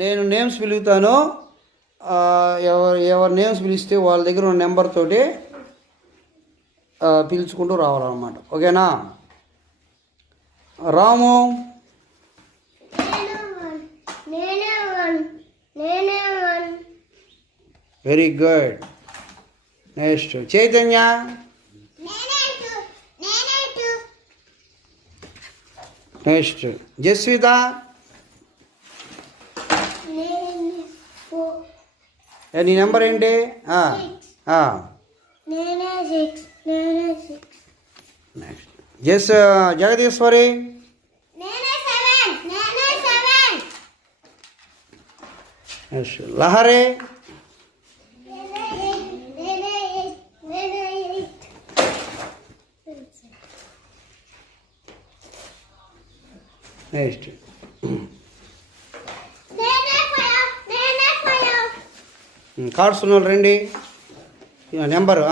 నేను నేమ్స్ పిలుగుతాను. ఎవరి నేమ్స్ పిలిస్తే వాళ్ళ దగ్గర ఉన్న నెంబర్ తోటి పిలుచుకుంటూ రావాలన్నమాట. ఓకేనా? Ramu, very good. Next Chaitanya, next Jaswitha, నీ నెంబర్ ఏంటి? Next Jagadeeswari, next Lahari, next cards ఉన్న వాళ్ళు రండి. నెంబరు